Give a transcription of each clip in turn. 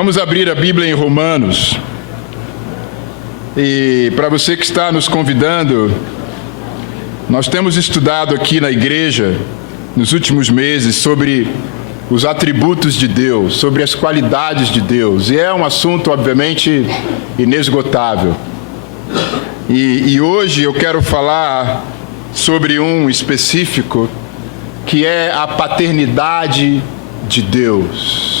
Vamos abrir a Bíblia em Romanos. E para você que está nos convidando, nós temos estudado aqui na igreja, nos últimos meses, sobre os atributos de Deus, sobre as qualidades de Deus. E é um assunto, obviamente, inesgotável. E hoje eu quero falar sobre um específico, que é a paternidade de Deus.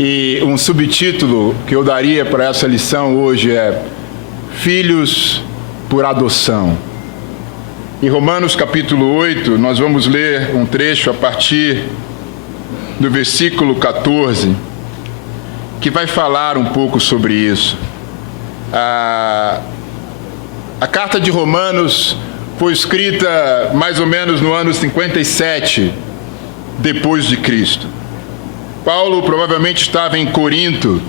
E um subtítulo que eu daria para essa lição hoje é Filhos por Adoção. Em Romanos capítulo 8, nós vamos ler um trecho a partir do versículo 14, que vai falar um pouco sobre isso. A carta de Romanos foi escrita mais ou menos no ano 57 depois de Cristo. Paulo provavelmente estava em Corinto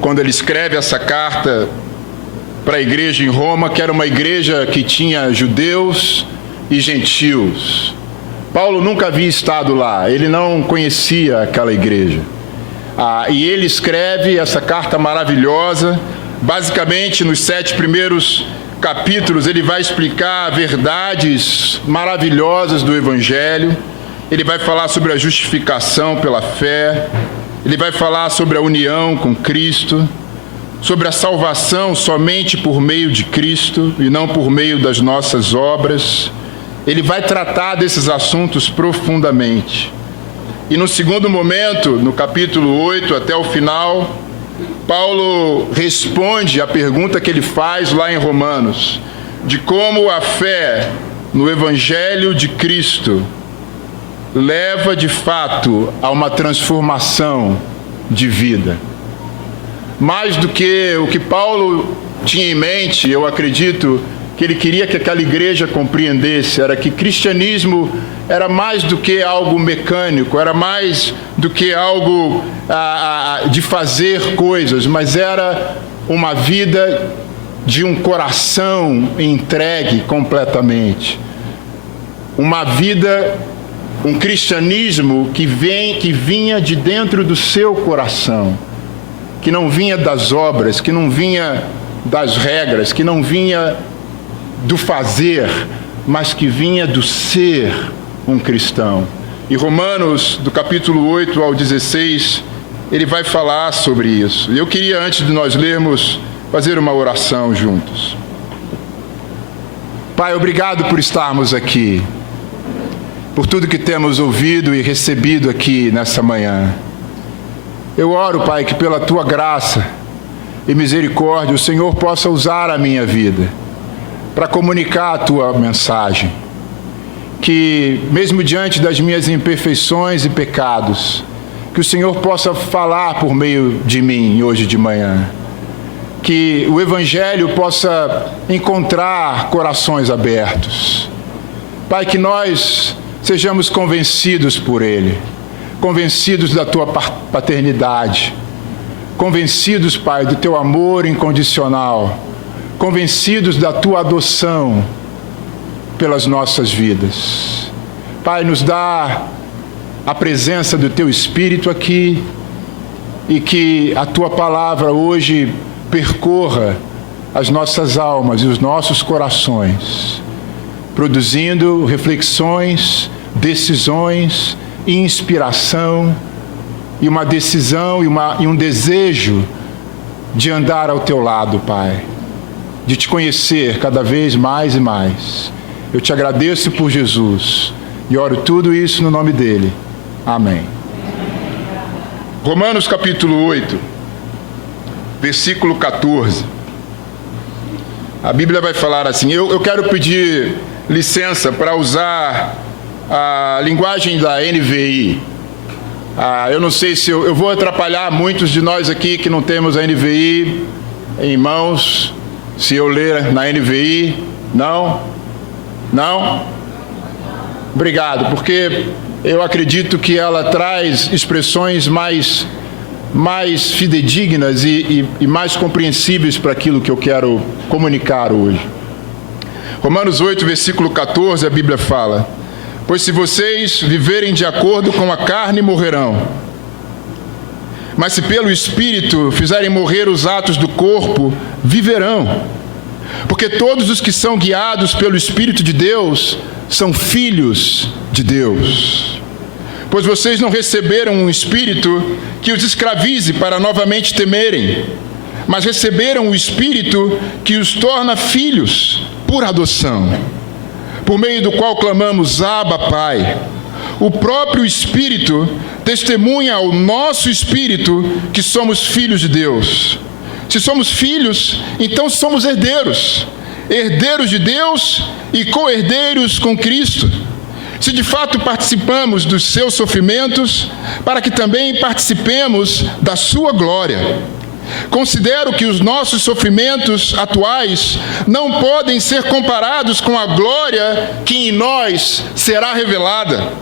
quando ele escreve essa carta para a igreja em Roma, que era uma igreja que tinha judeus e gentios. Paulo nunca havia estado lá, ele não conhecia aquela igreja. E ele escreve essa carta maravilhosa. Basicamente, nos 7 primeiros capítulos, ele vai explicar verdades maravilhosas do Evangelho. Ele vai falar sobre a justificação pela fé, ele vai falar sobre a união com Cristo, sobre a salvação somente por meio de Cristo e não por meio das nossas obras. Ele vai tratar desses assuntos profundamente. E no segundo momento, no capítulo 8 até o final, Paulo responde à pergunta que ele faz lá em Romanos, de como a fé no Evangelho de Cristo leva de fato a uma transformação de vida. Mais do que o que Paulo tinha em mente, eu acredito que ele queria que aquela igreja compreendesse, era que cristianismo era mais do que algo mecânico, era mais do que algo de fazer coisas, mas era uma vida de um coração entregue completamente. Uma vida, um cristianismo que vinha de dentro do seu coração, que não vinha das obras, que não vinha das regras, que não vinha do fazer, mas que vinha do ser um cristão. E Romanos, do capítulo 8 ao 16, ele vai falar sobre isso. E eu queria, antes de nós lermos, fazer uma oração juntos. Pai, obrigado por estarmos aqui, por tudo que temos ouvido e recebido aqui nessa manhã. Eu oro, Pai, que pela Tua graça e misericórdia o Senhor possa usar a minha vida para comunicar a Tua mensagem. Que, mesmo diante das minhas imperfeições e pecados, que o Senhor possa falar por meio de mim hoje de manhã. Que o Evangelho possa encontrar corações abertos. Pai, que nós sejamos convencidos por Ele, convencidos da Tua paternidade, convencidos, Pai, do Teu amor incondicional, convencidos da Tua adoção pelas nossas vidas. Pai, nos dá a presença do Teu Espírito aqui e que a Tua palavra hoje percorra as nossas almas e os nossos corações, produzindo reflexões, decisões, inspiração e uma decisão e um desejo de andar ao Teu lado, Pai, de Te conhecer cada vez mais e mais. Eu Te agradeço por Jesus e oro tudo isso no nome dEle. Amém. Romanos capítulo 8, versículo 14. A Bíblia vai falar assim, eu quero pedir licença para usar a linguagem da NVI. Eu não sei se eu vou atrapalhar muitos de nós aqui que não temos a NVI em mãos, se eu ler na NVI. Não? Não? Obrigado, porque eu acredito que ela traz expressões mais fidedignas e mais compreensíveis para aquilo que eu quero comunicar hoje. Romanos 8, versículo 14, a Bíblia fala: pois se vocês viverem de acordo com a carne, morrerão. Mas se pelo Espírito fizerem morrer os atos do corpo, viverão. Porque todos os que são guiados pelo Espírito de Deus são filhos de Deus. Pois vocês não receberam um espírito que os escravize para novamente temerem, mas receberam o Espírito que os torna filhos por adoção, por meio do qual clamamos: Abba, Pai. O próprio Espírito testemunha ao nosso espírito que somos filhos de Deus. Se somos filhos, então somos herdeiros, herdeiros de Deus e co-herdeiros com Cristo. Se de fato participamos dos seus sofrimentos, para que também participemos da sua glória. Considero que os nossos sofrimentos atuais não podem ser comparados com a glória que em nós será revelada.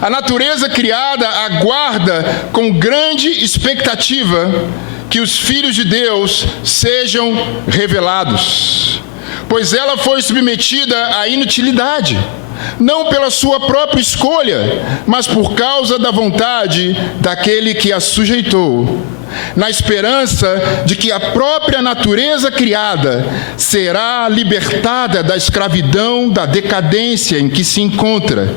A natureza criada aguarda com grande expectativa que os filhos de Deus sejam revelados, pois ela foi submetida à inutilidade, não pela sua própria escolha, mas por causa da vontade daquele que a sujeitou, na esperança de que a própria natureza criada será libertada da escravidão, da decadência em que se encontra,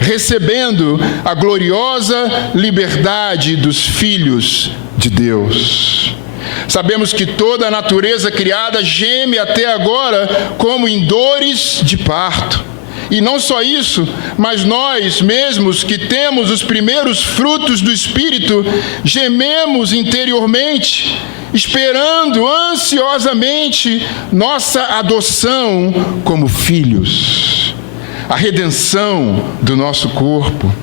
recebendo a gloriosa liberdade dos filhos de Deus. Sabemos que toda a natureza criada geme até agora como em dores de parto. E não só isso, mas nós mesmos que temos os primeiros frutos do Espírito, gememos interiormente, esperando ansiosamente nossa adoção como filhos, a redenção do nosso corpo.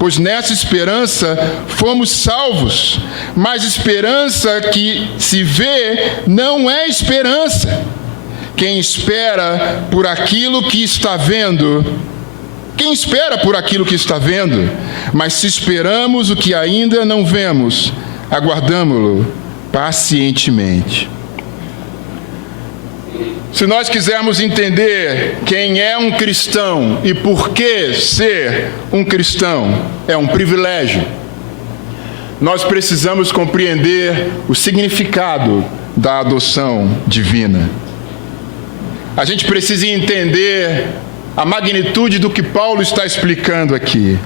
Pois nessa esperança fomos salvos, mas esperança que se vê não é esperança. Quem espera por aquilo que está vendo, mas se esperamos o que ainda não vemos, aguardamo-lo pacientemente. Se nós quisermos entender quem é um cristão e por que ser um cristão é um privilégio, nós precisamos compreender o significado da adoção divina. A gente precisa entender a magnitude do que Paulo está explicando aqui.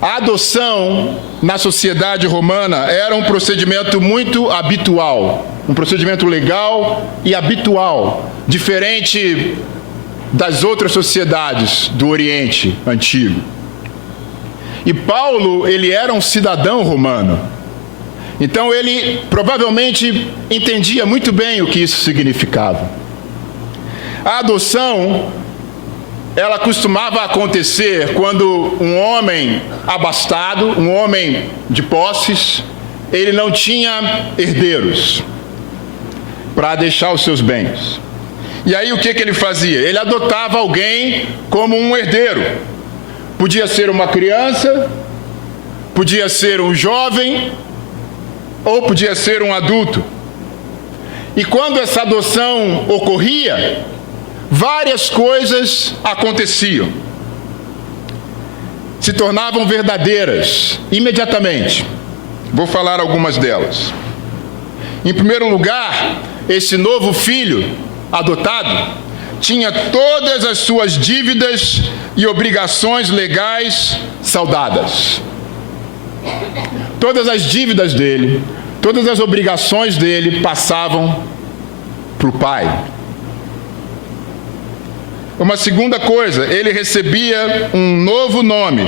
A adoção na sociedade romana era um procedimento muito habitual, um procedimento legal e habitual, diferente das outras sociedades do Oriente Antigo. E Paulo, ele era um cidadão romano. Então ele provavelmente entendia muito bem o que isso significava. A adoção, ela costumava acontecer quando um homem abastado, um homem de posses, ele não tinha herdeiros para deixar os seus bens. E aí o que ele fazia? Ele adotava alguém como um herdeiro. Podia ser uma criança, podia ser um jovem, ou podia ser um adulto. E quando essa adoção ocorria, várias coisas aconteciam. Se tornavam verdadeiras imediatamente. Vou falar algumas delas. Em primeiro lugar, esse novo filho adotado tinha todas as suas dívidas e obrigações legais saldadas. Todas as dívidas dele, todas as obrigações dele passavam para o pai. Uma segunda coisa, ele recebia um novo nome.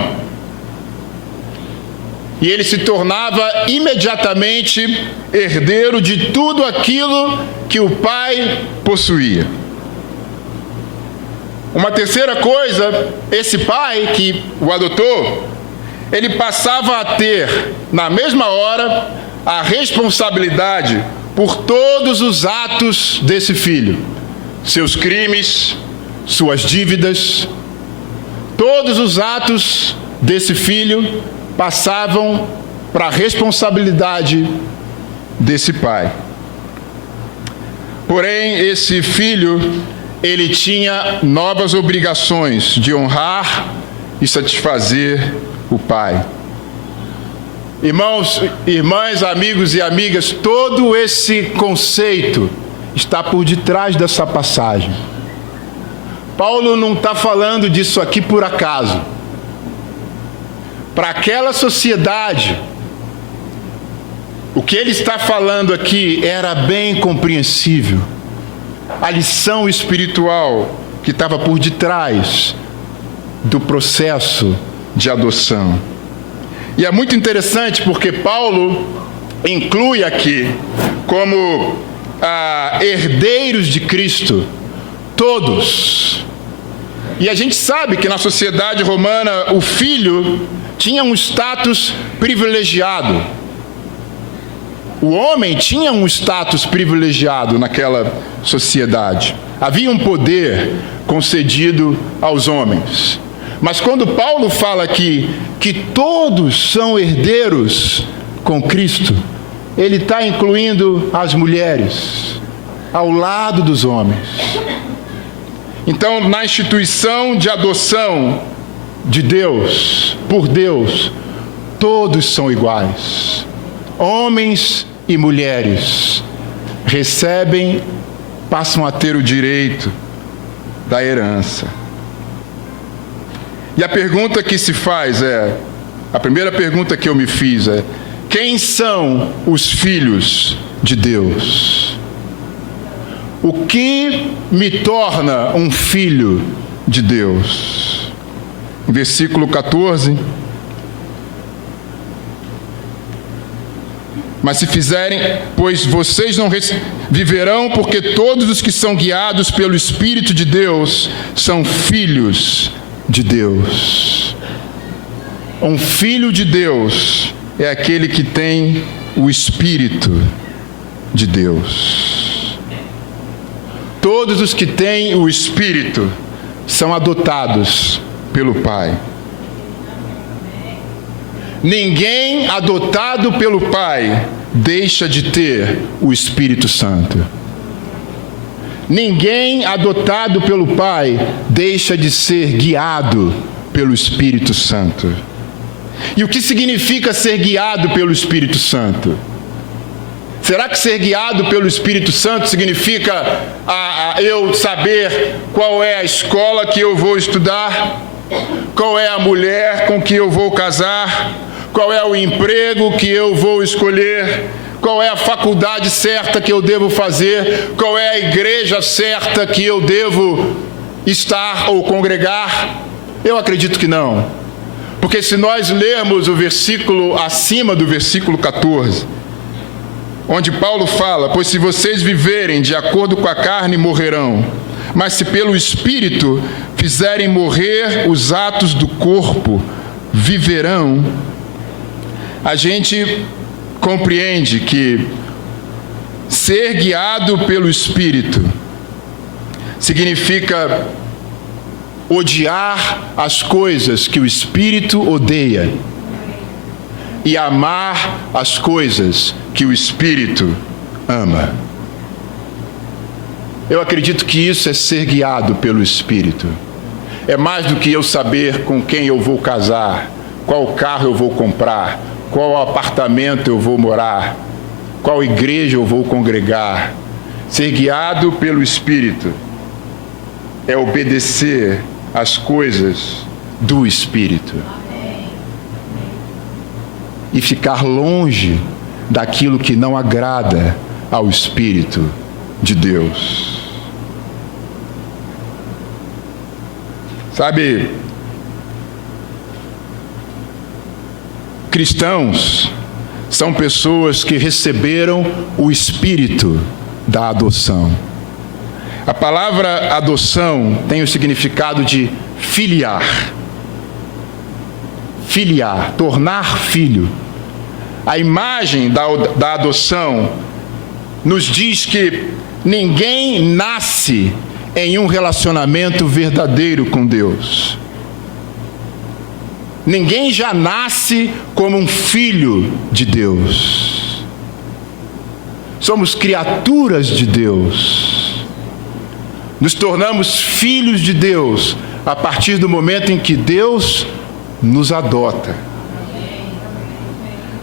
E ele se tornava imediatamente herdeiro de tudo aquilo que o pai possuía. Uma terceira coisa, esse pai que o adotou, ele passava a ter, na mesma hora, a responsabilidade por todos os atos desse filho. Seus crimes, suas dívidas, todos os atos desse filho passavam para a responsabilidade desse pai. Porém, esse filho, ele tinha novas obrigações de honrar e satisfazer o pai. Irmãos, irmãs, amigos e amigas, todo esse conceito está por detrás dessa passagem. Paulo não está falando disso aqui por acaso. Para aquela sociedade, o que ele está falando aqui era bem compreensível. A lição espiritual que estava por detrás do processo de adoção. E é muito interessante porque Paulo inclui aqui como herdeiros de Cristo todos. E a gente sabe que na sociedade romana o filho tinha um status privilegiado. O homem tinha um status privilegiado naquela sociedade. Havia um poder concedido aos homens. Mas quando Paulo fala aqui que todos são herdeiros com Cristo, ele está incluindo as mulheres ao lado dos homens. Então, na instituição de adoção de Deus, por Deus, todos são iguais. Homens e mulheres passam a ter o direito da herança. E a pergunta que se faz a primeira pergunta que eu me fiz é: quem são os filhos de Deus? O que me torna um filho de Deus? Em versículo 14. Mas se fizerem, pois vocês não viverão, porque todos os que são guiados pelo Espírito de Deus são filhos de Deus. Um filho de Deus é aquele que tem o Espírito de Deus. Todos os que têm o Espírito são adotados pelo Pai. Ninguém adotado pelo Pai deixa de ter o Espírito Santo. Ninguém adotado pelo Pai deixa de ser guiado pelo Espírito Santo. E o que significa ser guiado pelo Espírito Santo? Será que ser guiado pelo Espírito Santo significa eu saber qual é a escola que eu vou estudar? Qual é a mulher com que eu vou casar? Qual é o emprego que eu vou escolher? Qual é a faculdade certa que eu devo fazer? Qual é a igreja certa que eu devo estar ou congregar? Eu acredito que não. Porque se nós lermos o versículo acima do versículo 14, onde Paulo fala: pois se vocês viverem de acordo com a carne, morrerão. Mas se pelo Espírito fizerem morrer os atos do corpo, viverão. A gente compreende que ser guiado pelo Espírito significa odiar as coisas que o Espírito odeia e amar as coisas que o Espírito ama. Eu acredito que isso é ser guiado pelo Espírito. É mais do que eu saber com quem eu vou casar, qual carro eu vou comprar, qual apartamento eu vou morar, qual igreja eu vou congregar. Ser guiado pelo Espírito é obedecer às coisas do Espírito e ficar longe daquilo que não agrada ao Espírito de Deus. Sabe, cristãos são pessoas que receberam o espírito da adoção. A palavra adoção tem o significado de filiar. Filiar, tornar filho. A imagem da adoção nos diz que ninguém nasce em um relacionamento verdadeiro com Deus. Ninguém já nasce como um filho de Deus. Somos criaturas de Deus. Nos tornamos filhos de Deus a partir do momento em que Deus nos adota.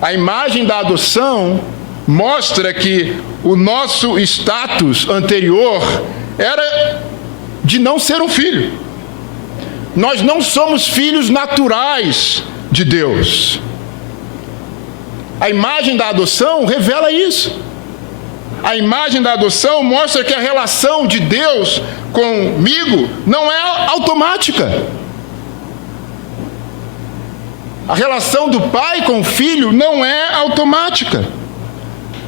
A imagem da adoção mostra que o nosso status anterior era de não ser um filho. Nós não somos filhos naturais de Deus. A imagem da adoção revela isso. A imagem da adoção mostra que a relação de Deus comigo não é automática. A relação do pai com o filho não é automática.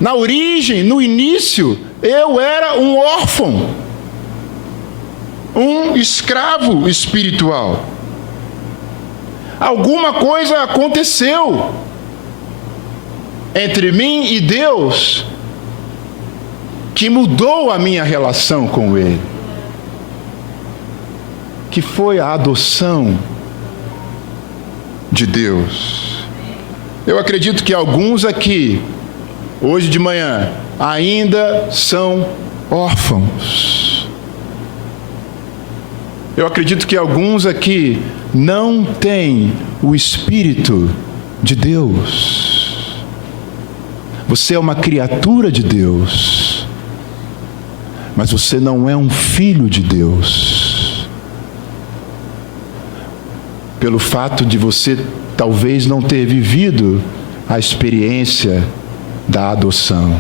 Na origem, no início, eu era um órfão, um escravo espiritual. Alguma coisa aconteceu entre mim e Deus que mudou a minha relação com Ele, que foi a adoção de Deus. Eu acredito que alguns aqui, hoje de manhã, ainda são órfãos. Eu acredito que alguns aqui não têm o Espírito de Deus. Você é uma criatura de Deus, mas você não é um filho de Deus. Pelo fato de você talvez não ter vivido a experiência da adoção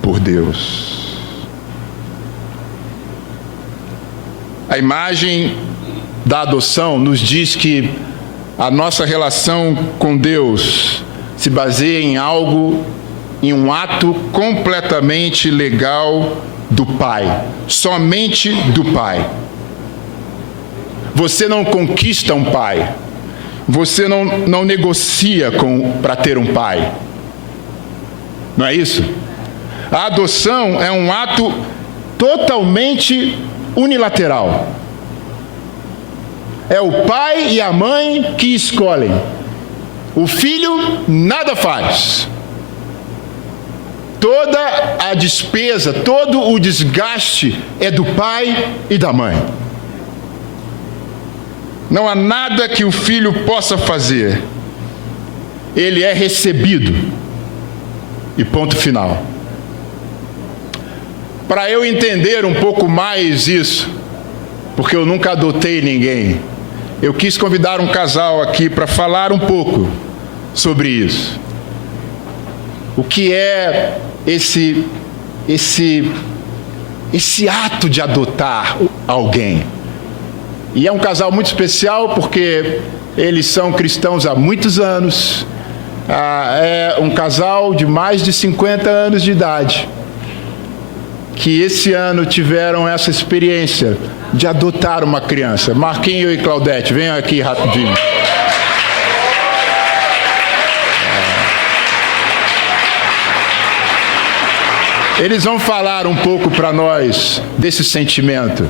por Deus. A imagem da adoção nos diz que a nossa relação com Deus se baseia em um ato completamente legal do Pai, somente do Pai. Você não conquista um pai, você não negocia para ter um pai. Não é isso? A adoção é um ato totalmente unilateral. É o pai e a mãe que escolhem. O filho nada faz. Toda a despesa, todo o desgaste é do pai e da mãe. Não há nada que o filho possa fazer. Ele é recebido. E ponto final. Para eu entender um pouco mais isso, porque eu nunca adotei ninguém, eu quis convidar um casal aqui para falar um pouco sobre isso. O que é esse ato de adotar alguém? E é um casal muito especial porque eles são cristãos há muitos anos. É um casal de mais de 50 anos de idade, que esse ano tiveram essa experiência de adotar uma criança. Marquinho e Claudete, venham aqui rapidinho. Eles vão falar um pouco para nós desse sentimento.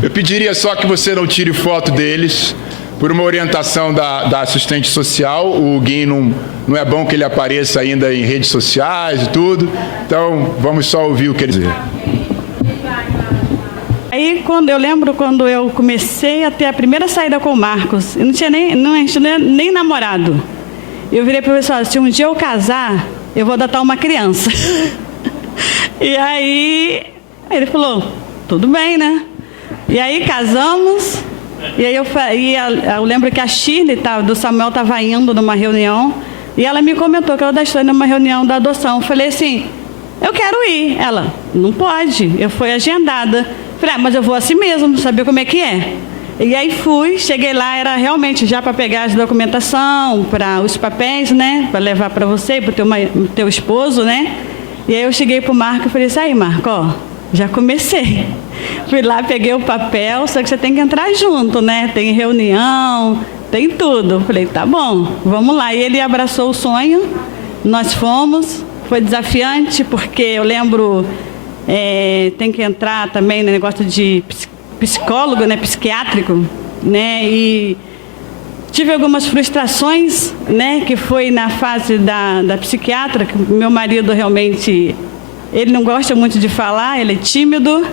Eu pediria só que você não tire foto deles, por uma orientação da assistente social. O Gui não é bom que ele apareça ainda em redes sociais e tudo. Então, vamos só ouvir o que ele dizer. Aí, eu lembro quando eu comecei a ter a primeira saída com o Marcos, eu não tinha nem namorado. Eu virei para o pessoal, se um dia eu casar, eu vou adotar uma criança. E aí, ele falou, tudo bem, né? E aí casamos, e aí eu lembro que a Shirley do Samuel estava indo numa reunião, e ela me comentou que ela estava indo numa reunião da adoção. Eu falei assim, eu quero ir. Ela, não pode, eu fui agendada. Falei, mas eu vou assim mesmo, saber como é que é. E aí fui, cheguei lá, era realmente já para pegar as documentação, para os papéis, né, para levar para você e para o teu esposo, né. E aí eu cheguei para o Marco e falei assim, aí Marco, ó, já comecei. Fui lá, peguei o papel, só que você tem que entrar junto, né? Tem reunião, tem tudo. Falei, tá bom, vamos lá. E ele abraçou o sonho, nós fomos. Foi desafiante, porque eu lembro, tem que entrar também no negócio de psicólogo, né? Psiquiátrico, né? E tive algumas frustrações, né? Que foi na fase da psiquiatra, que meu marido realmente... Ele não gosta muito de falar, ele é tímido.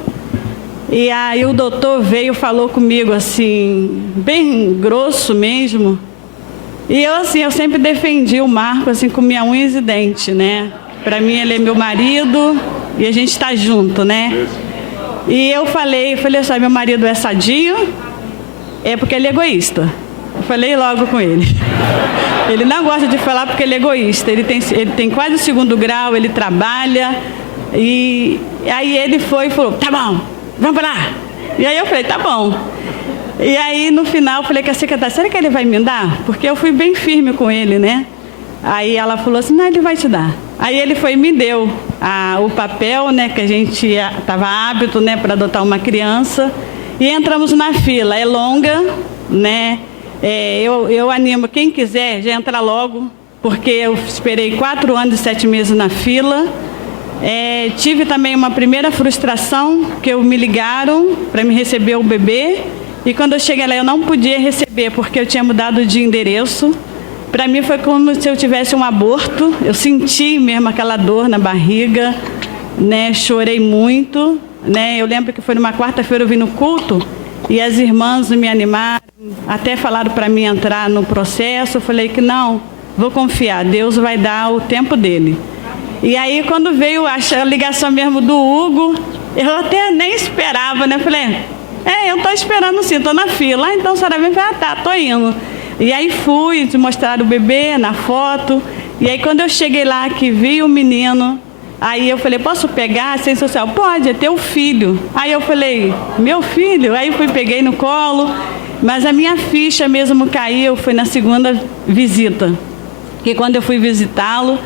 E aí o doutor veio e falou comigo assim, bem grosso mesmo. E eu, assim, eu sempre defendi o Marco, assim, com minha unha e dente, né? Para mim, ele é meu marido e a gente está junto, né? E eu falei assim, meu marido é sadio, é porque ele é egoísta. Eu falei logo com ele. Ele não gosta de falar porque ele é egoísta. Ele tem quase o 2º grau, ele trabalha. E aí ele foi e falou, tá bom, vamos para lá. E aí eu falei, tá bom. E aí no final eu falei com a secretária, será que ele vai me dar? Porque eu fui bem firme com ele, né? Aí ela falou assim, não, ele vai te dar. Aí ele foi e me deu o papel, né, que a gente estava apto, né, para adotar uma criança. E entramos na fila, é longa, né? Eu animo quem quiser, já entra logo, porque eu esperei 4 anos e 7 meses na fila. Tive também uma primeira frustração, que me ligaram para me receber o bebê. E quando eu cheguei lá, eu não podia receber, porque eu tinha mudado de endereço. Para mim foi como se eu tivesse um aborto. Eu senti mesmo aquela dor na barriga, né? Chorei muito, né? Eu lembro que foi numa quarta-feira, eu vim no culto e as irmãs me animaram, até falaram para mim entrar no processo. Eu falei que não, vou confiar, Deus vai dar o tempo dele. E aí quando veio a ligação mesmo do Hugo, eu até nem esperava, né? Eu falei, eu estou esperando sim, estou na fila. Então a senhora vem, tá, estou indo. E aí fui, te mostrar o bebê na foto. E aí quando eu cheguei lá, que vi o menino, aí eu falei, posso pegar? Assistência social? Pode, é teu filho. Aí eu falei, meu filho? Aí peguei no colo, mas a minha ficha mesmo caiu, foi na 2ª visita. Que quando eu fui visitá-lo,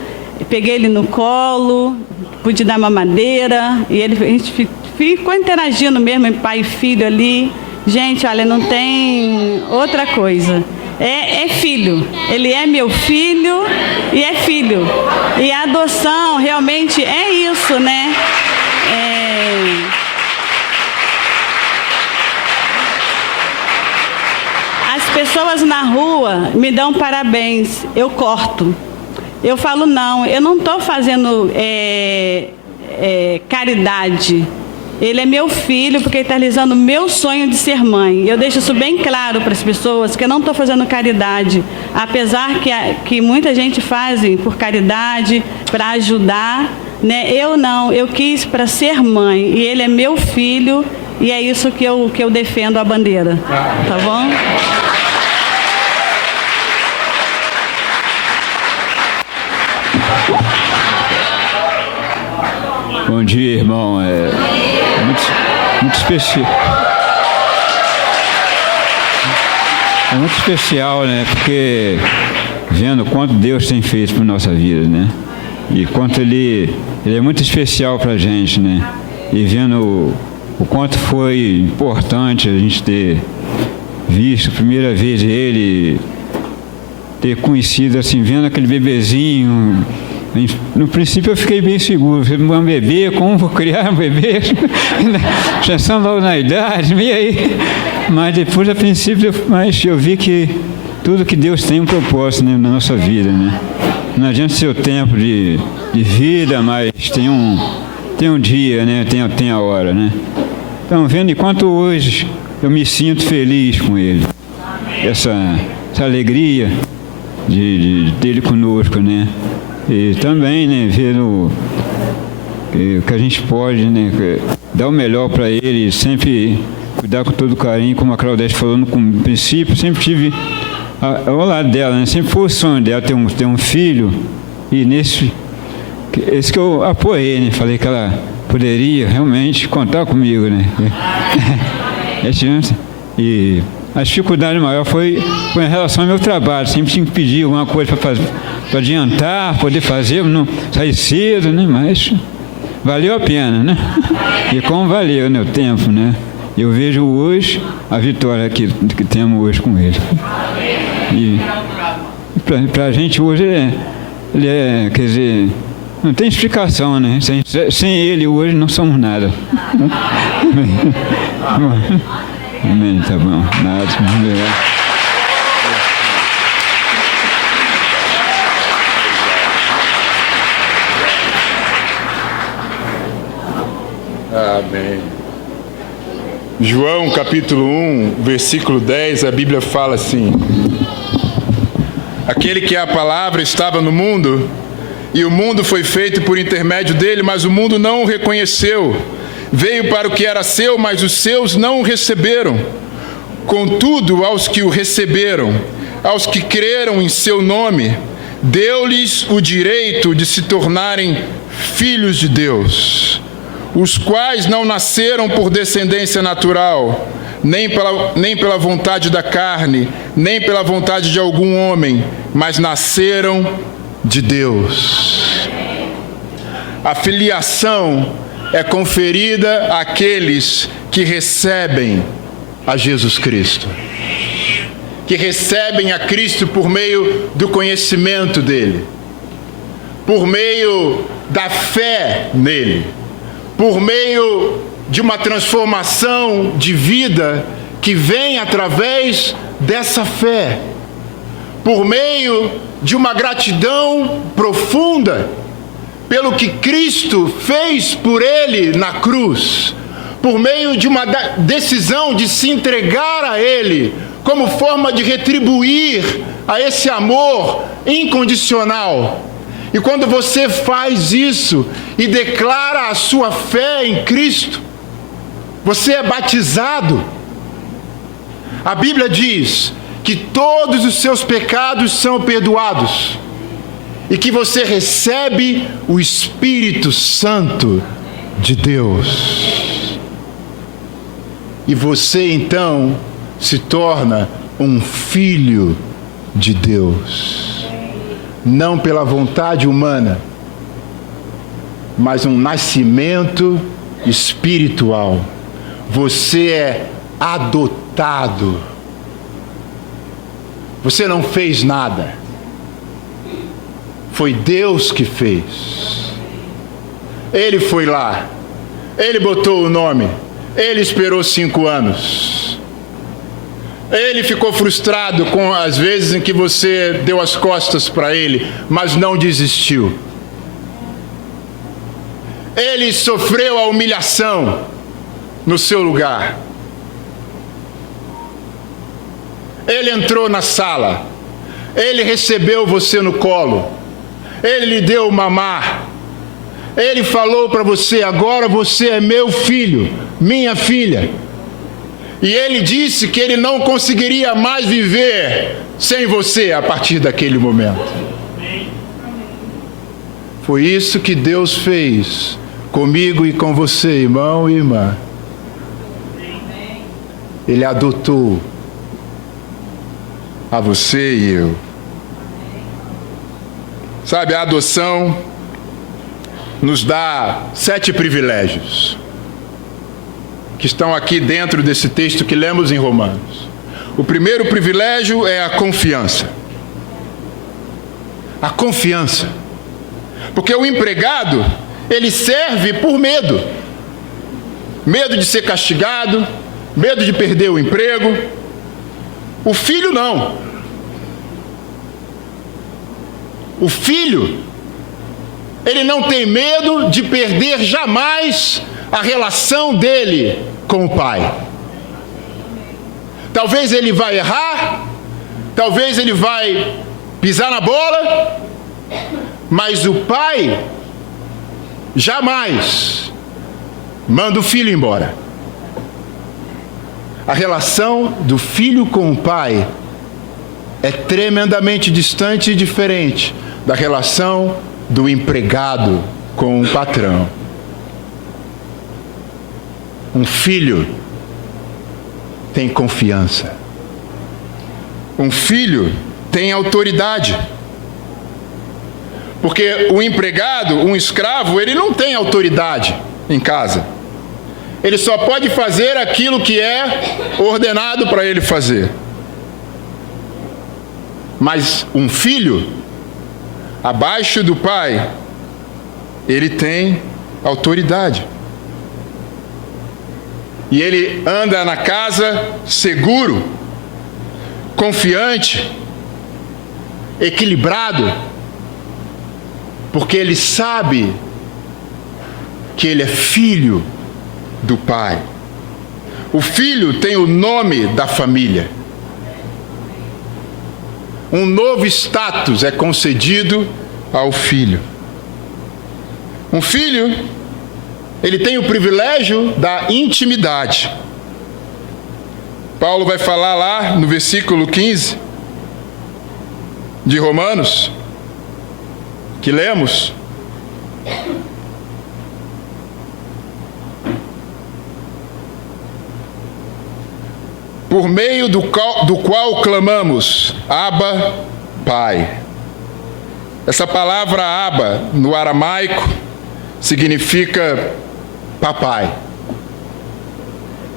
peguei ele no colo, pude dar mamadeira, e a gente ficou interagindo mesmo, pai e filho ali. Gente, olha, não tem outra coisa. É filho, ele é meu filho e é filho. E a adoção realmente é isso, né? As pessoas na rua me dão parabéns, eu corto. Eu falo, não, eu não estou fazendo caridade. Ele é meu filho porque ele está realizando o meu sonho de ser mãe. Eu deixo isso bem claro para as pessoas, que eu não estou fazendo caridade. Apesar que muita gente faz por caridade, para ajudar, né? Eu não, eu quis para ser mãe. E ele é meu filho e é isso que eu defendo a bandeira. Tá bom? Bom dia, irmão. Muito especial. É muito especial, né? Porque vendo quanto Deus tem feito para nossa vida, né? E quanto ele é muito especial para a gente, né? E vendo o quanto foi importante a gente ter visto a primeira vez ele, ter conhecido assim, vendo aquele bebezinho. No princípio eu fiquei bem seguro, um bebê, como vou criar um bebê? Pensando logo na idade, meio aí. Mas depois, a princípio, eu vi que tudo que Deus tem um propósito, né, na nossa vida, né? Não adianta ser o tempo de vida, mas tem um dia, né? Tem a hora, né? Então, vendo enquanto hoje eu me sinto feliz com ele, essa alegria dele conosco, né? E também, né, ver o que a gente pode, né, dar o melhor para ele, sempre cuidar com todo carinho, como a Claudete falou no princípio, sempre tive ao lado dela, né, sempre foi o sonho dela ter um filho, e esse que eu apoiei, né, falei que ela poderia realmente contar comigo, né. E a dificuldade maior foi em relação ao meu trabalho, sempre tinha que pedir alguma coisa para adiantar, poder fazer, não sair cedo, né? Mas valeu a pena, né? E como valeu, né, o tempo, né? Eu vejo hoje a vitória que temos hoje com ele. E para a gente hoje ele é, quer dizer, não tem explicação, né? Sem ele hoje não somos nada. Amém, tá bom. Nada, Amém. João capítulo 1, versículo 10, a Bíblia fala assim: Aquele que é a palavra estava no mundo, e o mundo foi feito por intermédio dele, mas o mundo não o reconheceu. Veio para o que era seu, mas os seus não o receberam. Contudo, aos que o receberam, aos que creram em seu nome, deu-lhes o direito de se tornarem filhos de Deus, os quais não nasceram por descendência natural, nem pela vontade da carne, nem pela vontade de algum homem, mas nasceram de Deus. A filiação é conferida àqueles que recebem a Jesus Cristo, que recebem a Cristo por meio do conhecimento dele, por meio da fé nele, por meio de uma transformação de vida que vem através dessa fé, por meio de uma gratidão profunda pelo que Cristo fez por ele na cruz, por meio de uma decisão de se entregar a ele como forma de retribuir a esse amor incondicional. E quando você faz isso e declara a sua fé em Cristo, você é batizado. A Bíblia diz que todos os seus pecados são perdoados e que você recebe o Espírito Santo de Deus. E você então se torna um filho de Deus, não pela vontade humana, mas um nascimento espiritual. Você é adotado. Você não fez nada. Foi Deus que fez. Ele foi lá, ele botou o nome, ele esperou 5 anos. Ele ficou frustrado com as vezes em que você deu as costas para ele, mas não desistiu. Ele sofreu a humilhação no seu lugar. Ele entrou na sala, ele recebeu você no colo, ele lhe deu o mamar, ele falou para você: agora você é meu filho, minha filha. E ele disse que ele não conseguiria mais viver sem você a partir daquele momento. Foi isso que Deus fez comigo e com você, irmão e irmã. Ele adotou a você e eu. Sabe, a adoção nos dá 7 privilégios que estão aqui dentro desse texto que lemos em Romanos. O primeiro privilégio é a confiança. A confiança. Porque o empregado, ele serve por medo. Medo de ser castigado, medo de perder o emprego. O filho não. O filho, ele não tem medo de perder jamais a relação dele com o pai. Talvez ele vai errar, talvez ele vai pisar na bola, mas o pai jamais manda o filho embora. A relação do filho com o pai é tremendamente distante e diferente da relação do empregado com o patrão. Um filho tem confiança. Um filho tem autoridade. Porque o empregado, um escravo, ele não tem autoridade em casa. Ele só pode fazer aquilo que é ordenado para ele fazer. Mas um filho, abaixo do pai, ele tem autoridade. E ele anda na casa seguro, confiante, equilibrado, porque ele sabe que ele é filho do pai. O filho tem o nome da família. um novo status é concedido ao filho. Um filho, ele tem o privilégio da intimidade. Paulo vai falar lá no versículo 15 de Romanos, que lemos. Por meio do qual clamamos, Abba, Pai. Essa palavra Abba, no aramaico, significa papai,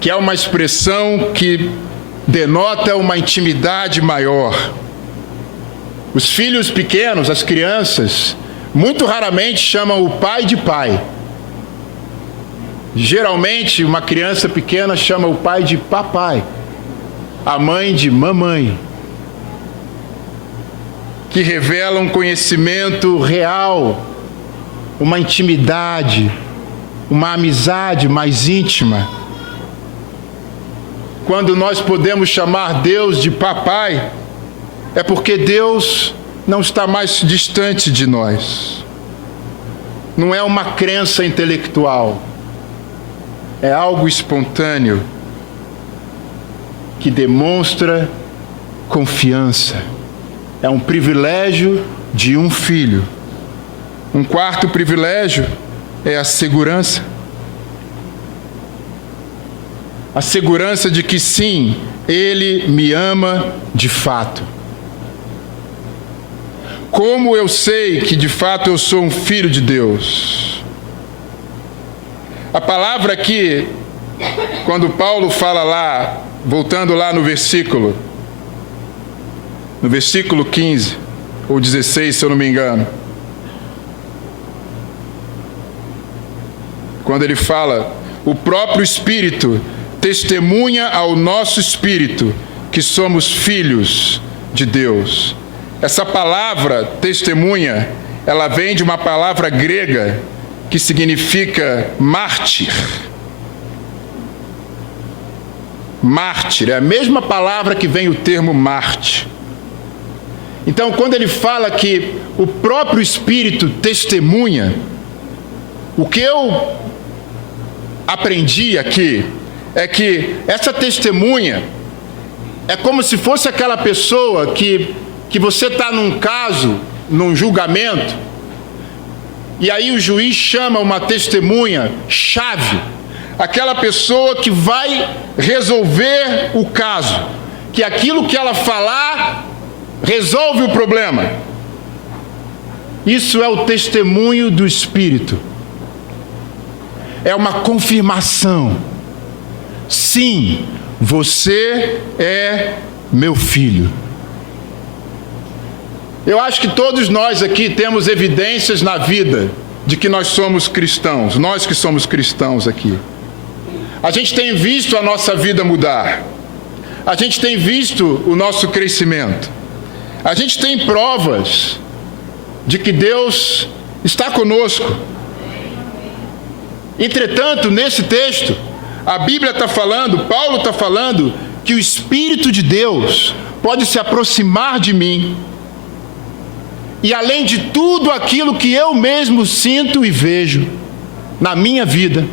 que é uma expressão que denota uma intimidade maior. Os filhos pequenos, as crianças, muito raramente chamam o pai de pai. Geralmente, uma criança pequena chama o pai de papai, a mãe de mamãe, que revela um conhecimento real, uma intimidade, uma amizade mais íntima. Quando nós podemos chamar Deus de papai, é porque Deus não está mais distante de nós. Não é uma crença intelectual, é algo espontâneo, que demonstra confiança. É um privilégio de um filho. Um quarto privilégio é a segurança. A segurança de que sim, Ele me ama de fato. Como eu sei que de fato eu sou um filho de Deus? A palavra aqui, quando Paulo fala lá, voltando lá no versículo 15 ou 16, se eu não me engano, quando ele fala, o próprio Espírito testemunha ao nosso espírito que somos filhos de Deus. Essa palavra testemunha, ela vem de uma palavra grega que significa mártir. Mártir, é a mesma palavra que vem o termo Marte. Então, quando ele fala que o próprio Espírito testemunha, o que eu aprendi aqui é que essa testemunha é como se fosse aquela pessoa que você está num caso, num julgamento, e aí o juiz chama uma testemunha-chave, aquela pessoa que vai resolver o caso, que aquilo que ela falar resolve o problema. Isso é o testemunho do Espírito. É uma confirmação. Sim, você é meu filho. Eu acho que todos nós aqui temos evidências na vida de que nós somos cristãos, nós que somos cristãos aqui. A gente tem visto a nossa vida mudar. A gente tem visto o nosso crescimento. A gente tem provas de que Deus está conosco. Entretanto, nesse texto, a Bíblia está falando, Paulo está falando, que o Espírito de Deus pode se aproximar de mim. E além de tudo aquilo que eu mesmo sinto e vejo na minha vida,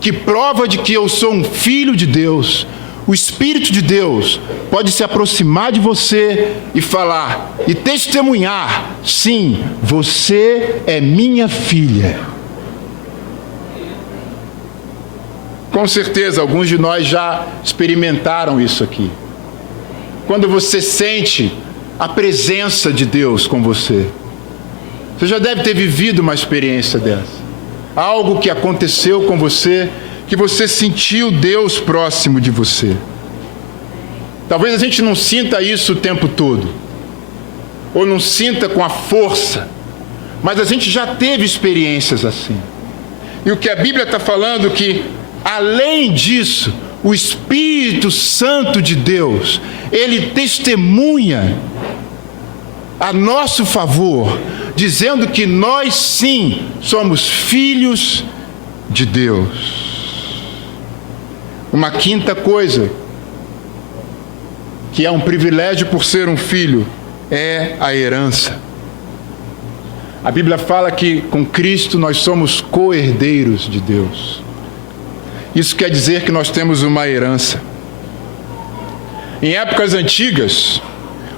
que prova de que eu sou um filho de Deus, o Espírito de Deus pode se aproximar de você e falar, e testemunhar, sim, você é minha filha. Com certeza, alguns de nós já experimentaram isso aqui. Quando você sente a presença de Deus com você, você já deve ter vivido uma experiência dessa. Algo que aconteceu com você, que você sentiu Deus próximo de você. Talvez a gente não sinta isso o tempo todo, ou não sinta com a força, mas a gente já teve experiências assim. E o que a Bíblia está falando que, além disso, o Espírito Santo de Deus, ele testemunha a nosso favor, dizendo que nós sim somos filhos de Deus. Uma quinta coisa, que é um privilégio por ser um filho, é a herança. A Bíblia fala que com Cristo nós somos co-herdeiros de Deus. Isso quer dizer que nós temos uma herança. Em épocas antigas,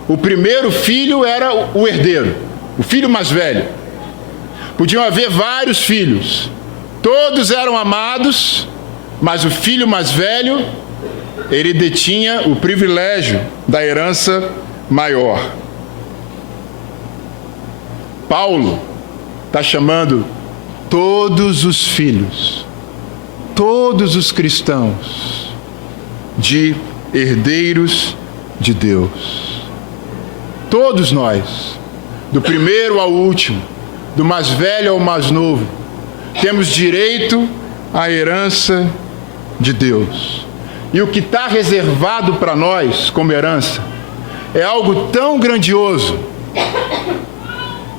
o primeiro filho era o herdeiro, o filho mais velho. Podiam haver vários filhos, todos eram amados, mas o filho mais velho, ele detinha o privilégio da herança maior. Paulo está chamando todos os filhos, todos os cristãos, de herdeiros de Deus. Todos nós, do primeiro ao último, do mais velho ao mais novo, temos direito à herança de Deus. E o que está reservado para nós como herança é algo tão grandioso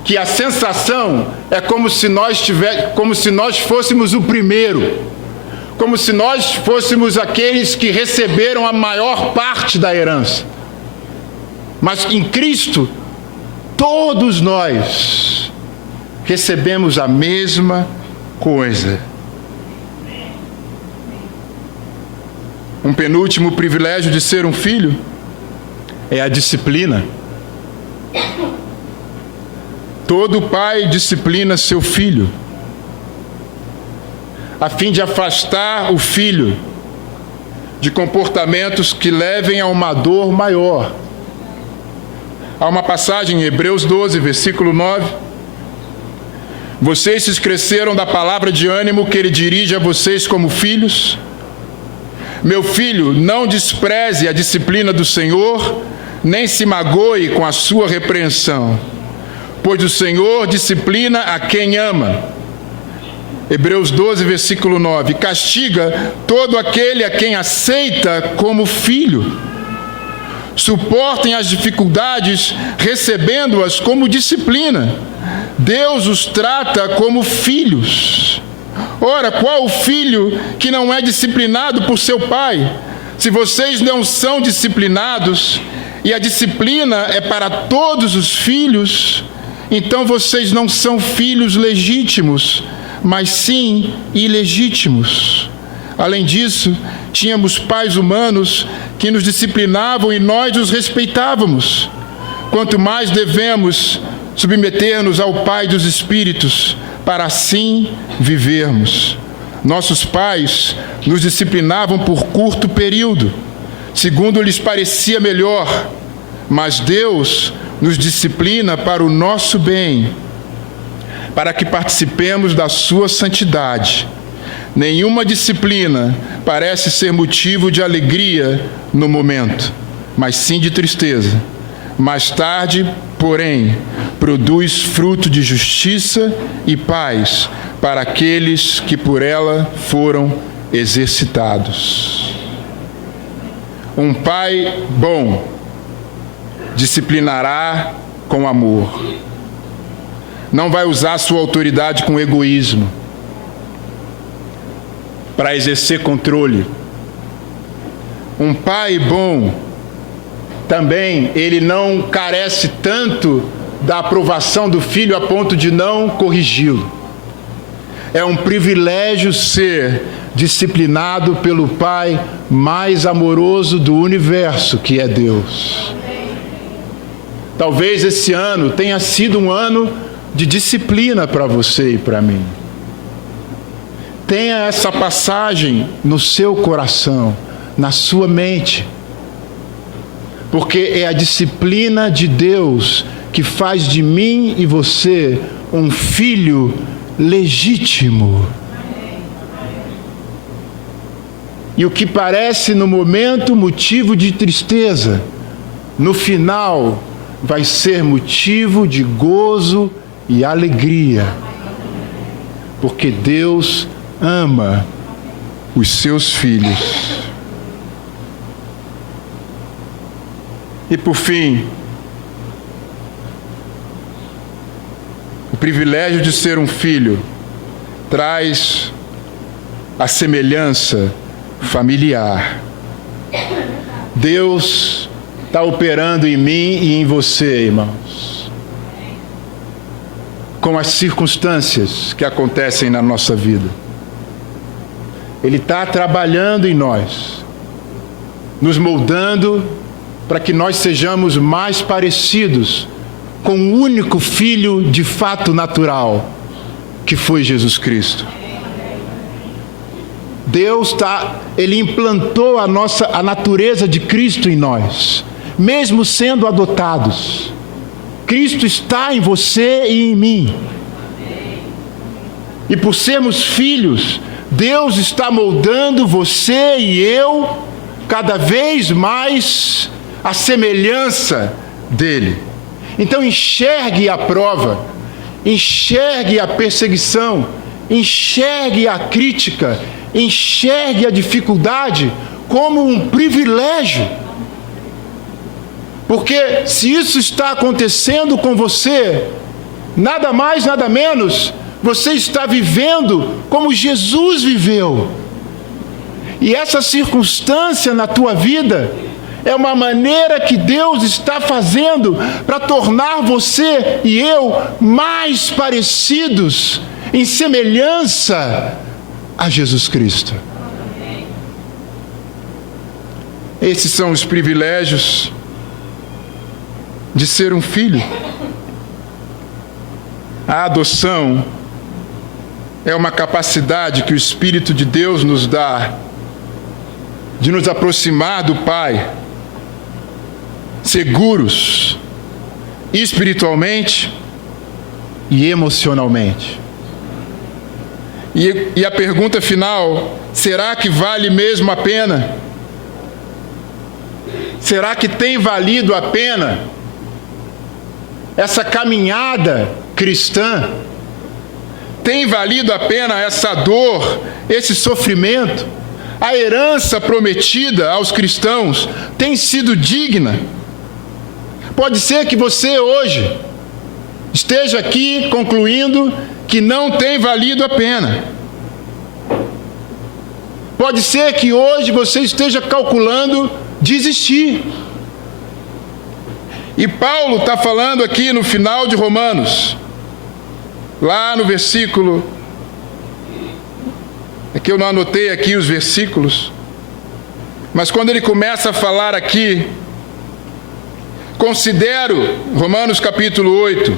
que a sensação é como se nós fôssemos o primeiro, como se nós fôssemos aqueles que receberam a maior parte da herança. Mas em Cristo, todos nós recebemos a mesma coisa. Um penúltimo privilégio de ser um filho é a disciplina. Todo pai disciplina seu filho, a fim de afastar o filho de comportamentos que levem a uma dor maior. Há uma passagem em Hebreus 12, versículo 9. Vocês se esqueceram da palavra de ânimo que ele dirige a vocês como filhos. Meu filho, não despreze a disciplina do Senhor, nem se magoe com a sua repreensão, pois o Senhor disciplina a quem ama. Hebreus 12, versículo 9. Castiga todo aquele a quem aceita como filho. Suportem as dificuldades, recebendo-as como disciplina. Deus os trata como filhos. Ora, qual o filho que não é disciplinado por seu pai? Se vocês não são disciplinados, e a disciplina é para todos os filhos, então vocês não são filhos legítimos, mas sim ilegítimos. Além disso, tínhamos pais humanos que nos disciplinavam e nós os respeitávamos. Quanto mais devemos submeter-nos ao Pai dos Espíritos, para assim vivermos. Nossos pais nos disciplinavam por curto período, segundo lhes parecia melhor, mas Deus nos disciplina para o nosso bem, para que participemos da sua santidade. Nenhuma disciplina parece ser motivo de alegria no momento, mas sim de tristeza. Mais tarde, porém, produz fruto de justiça e paz para aqueles que por ela foram exercitados. Um pai bom disciplinará com amor. Não vai usar sua autoridade com egoísmo para exercer controle. Um pai bom também, ele não carece tanto da aprovação do filho a ponto de não corrigi-lo. É um privilégio ser disciplinado pelo Pai mais amoroso do universo, que é Deus. Talvez esse ano tenha sido um ano de disciplina para você e para mim. Tenha essa passagem no seu coração, na sua mente, porque é a disciplina de Deus que faz de mim e você um filho legítimo. E o que parece no momento motivo de tristeza, no final vai ser motivo de gozo e alegria, porque Deus ama os seus filhos. E por fim, o privilégio de ser um filho traz a semelhança familiar. Deus está operando em mim e em você, irmãos, com as circunstâncias que acontecem na nossa vida. Ele está trabalhando em nós, nos moldando para que nós sejamos mais parecidos com o único Filho de fato natural, que foi Jesus Cristo. Deus Ele implantou a natureza de Cristo em nós, mesmo sendo adotados. Cristo está em você e em mim. E por sermos filhos, Deus está moldando você e eu cada vez mais à semelhança dele. Então enxergue a prova, enxergue a perseguição, enxergue a crítica, enxergue a dificuldade como um privilégio. Porque se isso está acontecendo com você, nada mais, nada menos, você está vivendo como Jesus viveu. E essa circunstância na tua vida é uma maneira que Deus está fazendo para tornar você e eu mais parecidos em semelhança a Jesus Cristo. Esses são os privilégios de ser um filho. A adoção é uma capacidade que o Espírito de Deus nos dá de nos aproximar do Pai, seguros, espiritualmente e emocionalmente. E a pergunta final: será que vale mesmo a pena? Será que tem valido a pena essa caminhada cristã? Tem valido a pena essa dor, esse sofrimento? A herança prometida aos cristãos tem sido digna? Pode ser que você hoje esteja aqui concluindo que não tem valido a pena. Pode ser que hoje você esteja calculando desistir. E Paulo está falando aqui no final de Romanos, lá no versículo, é que eu não anotei aqui os versículos, mas quando ele começa a falar aqui, Romanos capítulo 8,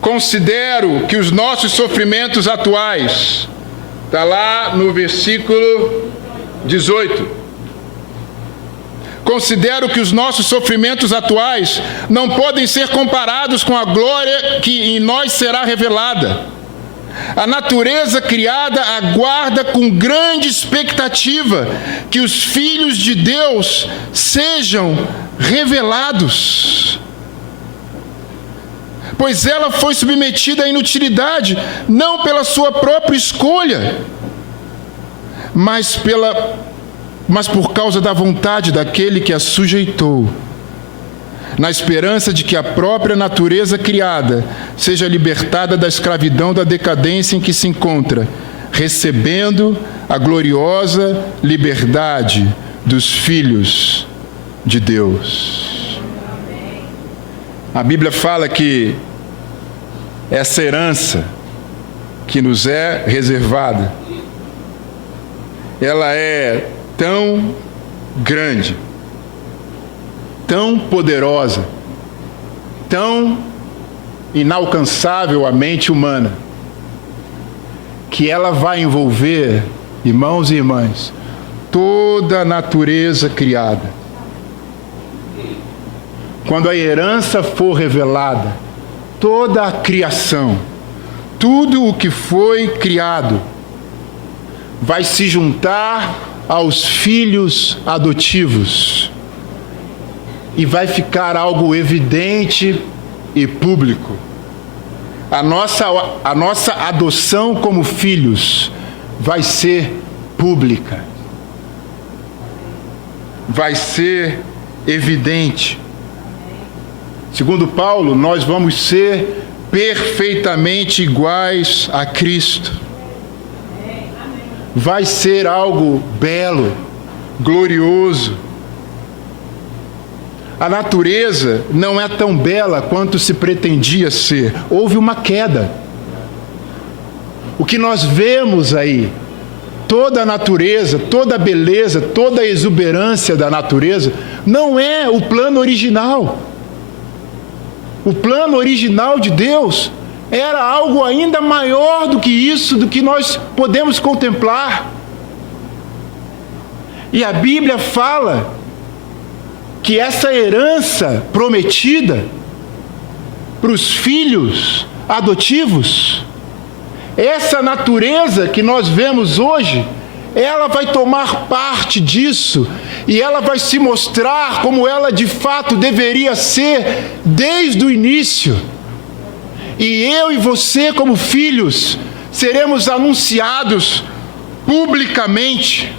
considero que os nossos sofrimentos atuais, está lá no versículo 18, considero que os nossos sofrimentos atuais não podem ser comparados com a glória que em nós será revelada. A natureza criada aguarda com grande expectativa que os filhos de Deus sejam revelados. Pois ela foi submetida à inutilidade, não pela sua própria escolha, mas por causa da vontade daquele que a sujeitou, na esperança de que a própria natureza criada seja libertada da escravidão da decadência em que se encontra, recebendo a gloriosa liberdade dos filhos de Deus. A Bíblia fala que essa herança que nos é reservada, ela é tão grande, tão poderosa, tão inalcançável à mente humana, que ela vai envolver, irmãos e irmãs, toda a natureza criada. Quando a herança for revelada, toda a criação, tudo o que foi criado, vai se juntar aos filhos adotivos e vai ficar algo evidente e público. A nossa adoção como filhos vai ser pública, vai ser evidente. Segundo Paulo, nós vamos ser perfeitamente iguais a Cristo. Vai ser algo belo, glorioso, a natureza não é tão bela quanto se pretendia ser. Houve uma queda. O que nós vemos aí, toda a natureza, toda a beleza, toda a exuberância da natureza, não é o plano original. O plano original de Deus era algo ainda maior do que isso, do que nós podemos contemplar. E a Bíblia fala que essa herança prometida para os filhos adotivos, essa natureza que nós vemos hoje, ela vai tomar parte disso e ela vai se mostrar como ela de fato deveria ser desde o início. E eu e você, como filhos, seremos anunciados publicamente.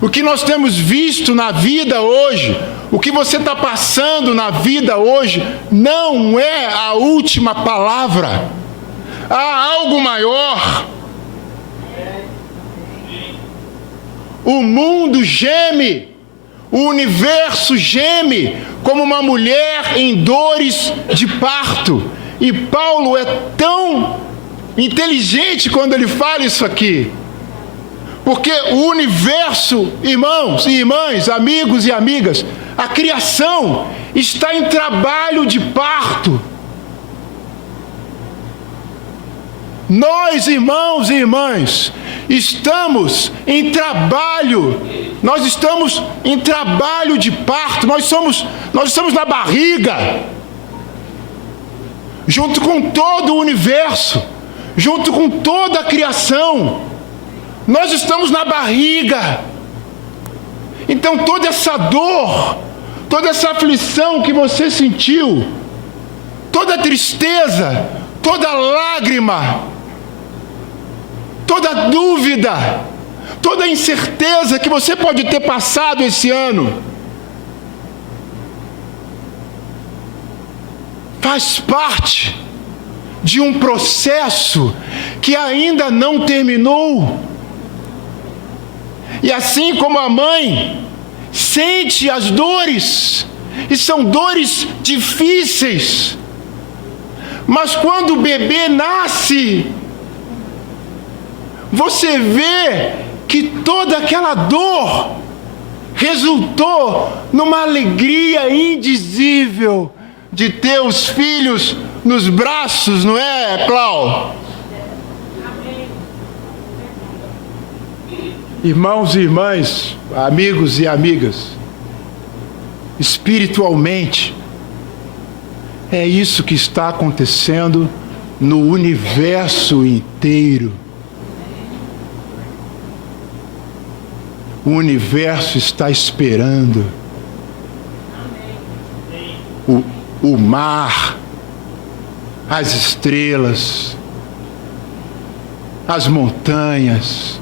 O que nós temos visto na vida hoje, o que você está passando na vida hoje, não é a última palavra. Há algo maior. O mundo geme, o universo geme como uma mulher em dores de parto. E Paulo é tão inteligente quando ele fala isso aqui. Porque o universo, irmãos e irmãs, amigos e amigas, a criação está em trabalho de parto. Nós, irmãos e irmãs, estamos em trabalho. Nós estamos em trabalho de parto. Nós estamos na barriga, junto com todo o universo, junto com toda a criação. Nós estamos na barriga. Então toda essa dor, toda essa aflição que você sentiu, toda a tristeza, toda a lágrima, toda a dúvida, toda a incerteza que você pode ter passado esse ano, faz parte de um processo que ainda não terminou. E assim como a mãe sente as dores, e são dores difíceis, mas quando o bebê nasce, você vê que toda aquela dor resultou numa alegria indizível de ter os filhos nos braços, não é, Clau? Irmãos e irmãs, amigos e amigas, espiritualmente, é isso que está acontecendo no universo inteiro. O universo está esperando. O mar, as estrelas, as montanhas,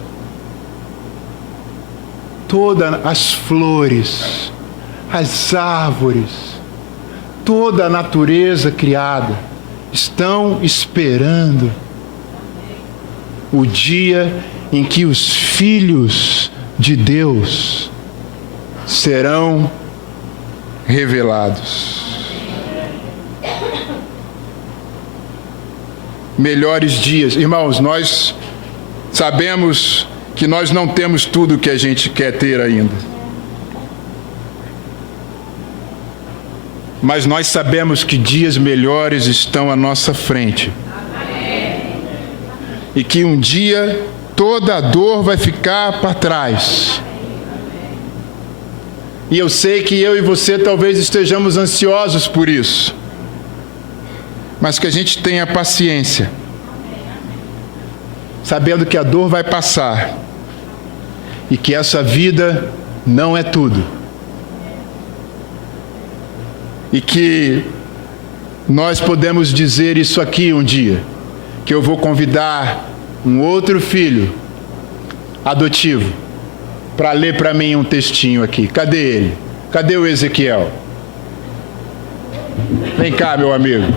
todas as flores, as árvores, toda a natureza criada estão esperando o dia em que os filhos de Deus serão revelados. Melhores dias. Irmãos, nós sabemos que nós não temos tudo o que a gente quer ter ainda. Mas nós sabemos que dias melhores estão à nossa frente. E que um dia toda a dor vai ficar para trás. E eu sei que eu e você talvez estejamos ansiosos por isso. Mas que a gente tenha paciência, sabendo que a dor vai passar e que essa vida não é tudo. E que nós podemos dizer isso aqui um dia, que eu vou convidar um outro filho adotivo para ler para mim um textinho aqui. Cadê ele? Cadê o Ezequiel? Vem cá, meu amigo.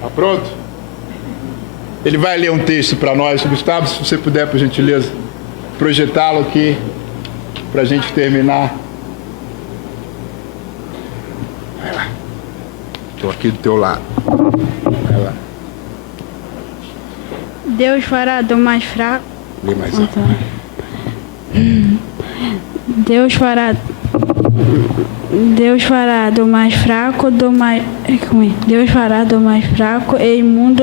Tá pronto? Ele vai ler um texto para nós. Gustavo, se você puder, por gentileza, projetá-lo aqui. para a gente terminar. Vai lá. Estou aqui do teu lado. Vai lá. Deus fará do mais fraco. Lê mais alto. Deus fará do mais fraco, Deus fará do mais fraco e imundo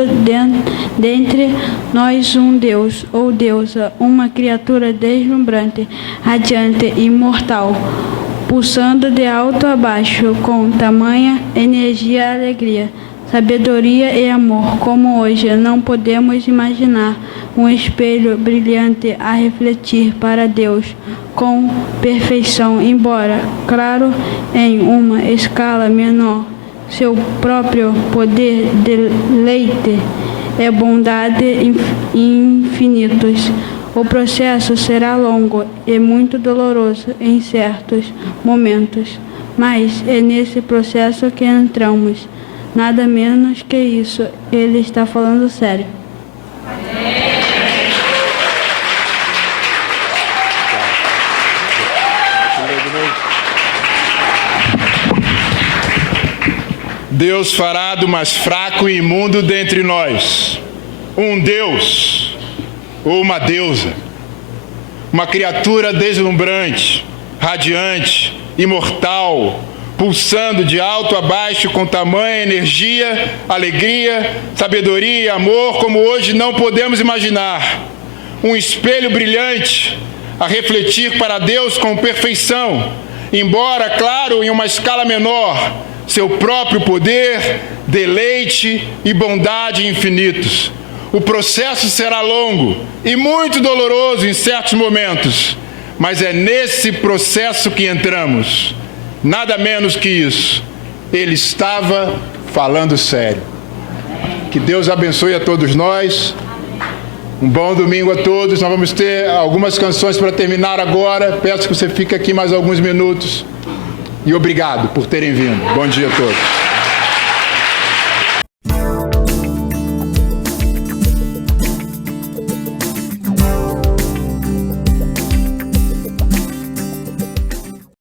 dentre nós um Deus ou deusa, uma criatura deslumbrante, radiante e imortal, pulsando de alto a baixo com tamanha energia e alegria, sabedoria e amor, como hoje não podemos imaginar, um espelho brilhante a refletir para Deus com perfeição, embora, claro, em uma escala menor. Seu próprio poder, deleite e bondade infinitos. O processo será longo e muito doloroso em certos momentos, mas é nesse processo que entramos. Nada menos que isso. Ele está falando sério. Deus fará do mais fraco e imundo dentre nós um Deus ou uma deusa, uma criatura deslumbrante, radiante, imortal, pulsando de alto a baixo com tamanha energia, alegria, sabedoria e amor, como hoje não podemos imaginar. Um espelho brilhante a refletir para Deus com perfeição, embora, claro, em uma escala menor, seu próprio poder, deleite e bondade infinitos. O processo será longo e muito doloroso em certos momentos, mas é nesse processo que entramos. Nada menos que isso. Ele estava falando sério. Que Deus abençoe a todos nós. Um bom domingo a todos. Nós vamos ter algumas canções para terminar agora. Peço que você fique aqui mais alguns minutos. E obrigado por terem vindo. Bom dia a todos.